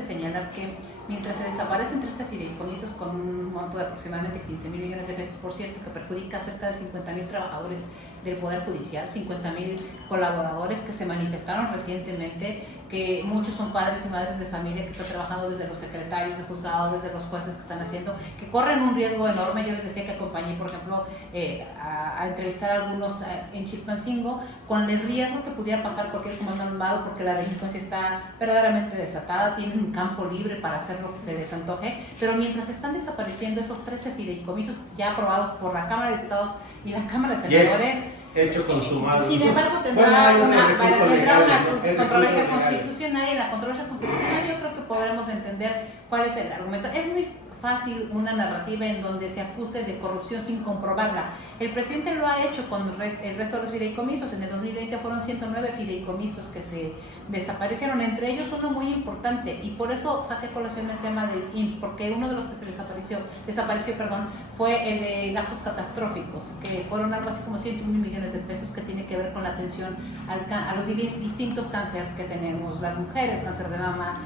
importante señalar que mientras se desaparecen 13 fideicomisos con un monto de aproximadamente 15,000 millones de pesos, por cierto, que perjudica a cerca de 50,000 trabajadores del Poder Judicial, 50,000 colaboradores que se manifestaron recientemente, que muchos son padres y madres de familia que están trabajando desde los secretarios de juzgado, desde los jueces que están haciendo, que corren un riesgo enorme. Yo les decía que acompañé, por ejemplo, a entrevistar a algunos en Chilpancingo, con el riesgo que pudiera pasar porque el comando armado, porque la delincuencia está verdaderamente desatada, tienen un campo libre para hacer lo que se les antoje, pero mientras están desapareciendo esos 13 fideicomisos ya aprobados por la Cámara de Diputados y la Cámara de Senadores, hecho consumado. Sin embargo, tendrá una controversia constitucional, y en la controversia constitucional yo creo que podremos entender cuál es el argumento. Es muy fácil una narrativa en donde se acuse de corrupción sin comprobarla. El presidente lo ha hecho con el resto de los fideicomisos. En el 2020 fueron 109 fideicomisos que se desaparecieron, entre ellos uno muy importante, y por eso saqué a colación el tema del IMSS, porque uno de los que se desapareció, fue el de gastos catastróficos, que fueron algo así como 101 millones de pesos, que tiene que ver con la atención a los distintos cánceres que tenemos las mujeres, cáncer de mama,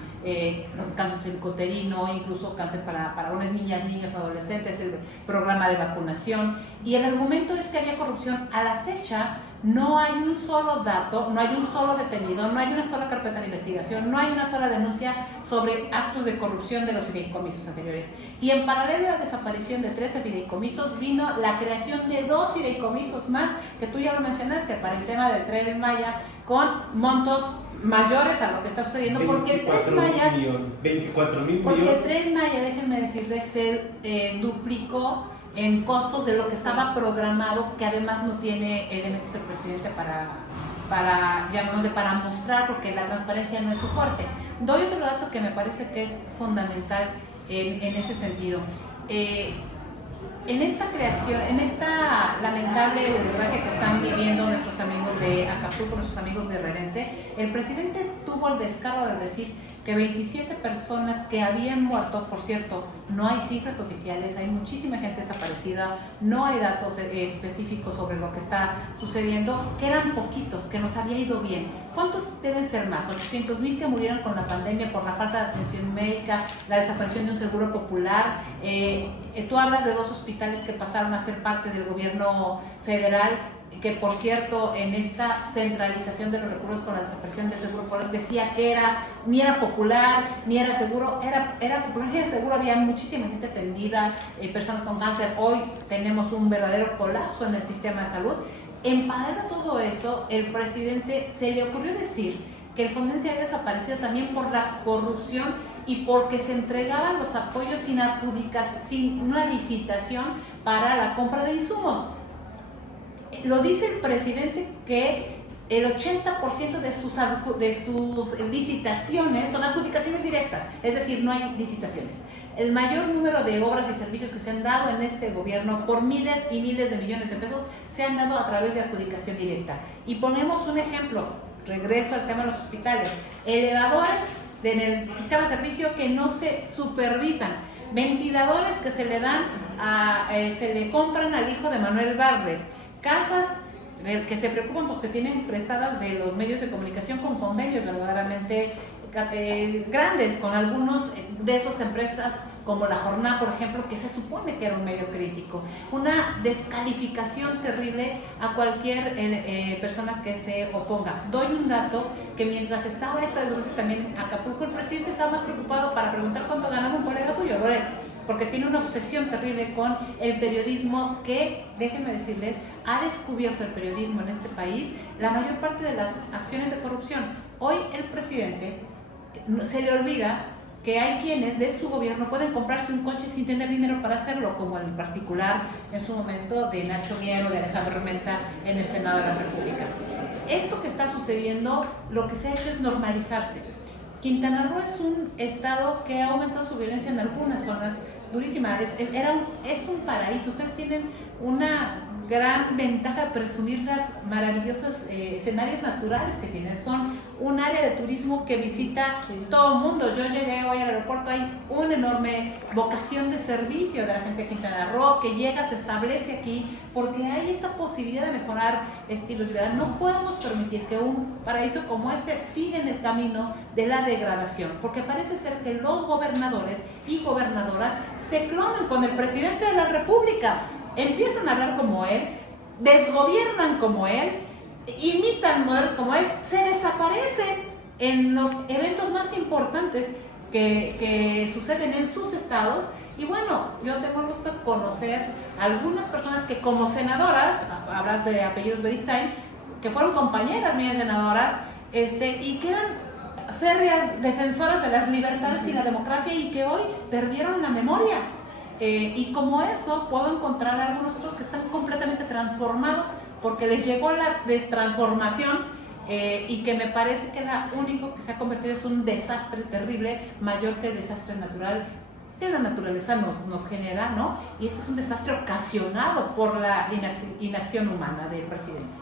cáncer cervicuterino, incluso cáncer para unas niñas, niños, adolescentes, el programa de vacunación. Y el argumento es que había corrupción. A la fecha no hay un solo dato, no hay un solo detenido, no hay una sola carpeta de investigación, no hay una sola denuncia sobre actos de corrupción de los fideicomisos anteriores. Y en paralelo a la desaparición de 13 fideicomisos, vino la creación de 2 fideicomisos más, que tú ya lo mencionaste, para el tema del Tren Maya, con montos mayores a lo que está sucediendo, porque el Tren Maya, 24,000 millones. porque el Tren Maya, déjenme decirles, se duplicó en costos de lo que estaba programado, que además no tiene elementos el presidente para mostrar, porque la transparencia no es su fuerte. Doy otro dato que me parece que es fundamental en ese sentido. En esta creación, en esta lamentable desgracia que están viviendo nuestros amigos de Acapulco, nuestros amigos guerrerenses, el presidente tuvo el descaro de decir que 27 personas que habían muerto, por cierto, no hay cifras oficiales, hay muchísima gente desaparecida, no hay datos específicos sobre lo que está sucediendo, que eran poquitos, que nos había ido bien. ¿Cuántos deben ser más? 800,000 que murieron con la pandemia por la falta de atención médica, la desaparición de un seguro popular. Tú hablas de 2 hospitales que pasaron a ser parte del gobierno federal, que por cierto, en esta centralización de los recursos con la desaparición del seguro popular, decía que ni era popular, ni era seguro, era popular y era seguro, había muchísima gente atendida, personas con cáncer. Hoy tenemos un verdadero colapso en el sistema de salud. En paralelo a todo eso, el presidente se le ocurrió decir que el Fonden había desaparecido también por la corrupción y porque se entregaban los apoyos sin una licitación para la compra de insumos. Lo dice el presidente que el 80% de sus licitaciones son adjudicaciones directas, es decir, no hay licitaciones. El mayor número de obras y servicios que se han dado en este gobierno por miles y miles de millones de pesos se han dado a través de adjudicación directa. Y ponemos un ejemplo, regreso al tema de los hospitales, elevadores en el sistema de servicio que no se supervisan, ventiladores que se le compran al hijo de Manuel Bartlett, casas que se preocupan, pues que tienen prestadas de los medios de comunicación con convenios verdaderamente grandes con algunos de esas empresas, como La Jornada, por ejemplo, que se supone que era un medio crítico. Una descalificación terrible a cualquier persona que se oponga. Doy un dato, que mientras estaba esta desgracia también en Acapulco, el presidente estaba más preocupado para preguntar cuánto ganaba un colega suyo, porque tiene una obsesión terrible con el periodismo, que, déjenme decirles, ha descubierto el periodismo en este país la mayor parte de las acciones de corrupción. Hoy el presidente se le olvida que hay quienes de su gobierno pueden comprarse un coche sin tener dinero para hacerlo, como en particular en su momento de Nacho Mier o de Alejandro Armenta en el Senado de la República. Esto que está sucediendo, lo que se ha hecho es normalizarse. Quintana Roo es un estado que ha aumentado su violencia en algunas zonas durísimas. Es un paraíso. Ustedes tienen una gran ventaja de presumir las maravillosas escenarios naturales que tienen. Son un área de turismo que visita todo el mundo. Yo llegué hoy al aeropuerto, hay una enorme vocación de servicio de la gente de Quintana Roo que llega, se establece aquí, porque hay esta posibilidad de mejorar estilos de vida. No podemos permitir que un paraíso como este siga en el camino de la degradación, porque parece ser que los gobernadores y gobernadoras se clonan con el presidente de la República, empiezan a hablar como él, desgobiernan como él, imitan modelos como él, se desaparecen en los eventos más importantes que suceden en sus estados. Y bueno, yo tengo el gusto de conocer a algunas personas que como senadoras, hablas de apellidos Beristain, que fueron compañeras mías senadoras, y que eran férreas defensoras de las libertades y la democracia y que hoy perdieron la memoria. Y como eso puedo encontrar a algunos otros que están completamente transformados porque les llegó la destransformación, y que me parece que la único que se ha convertido es un desastre terrible, mayor que el desastre natural que la naturaleza nos genera, ¿no? Y este es un desastre ocasionado por la inacción humana del presidente.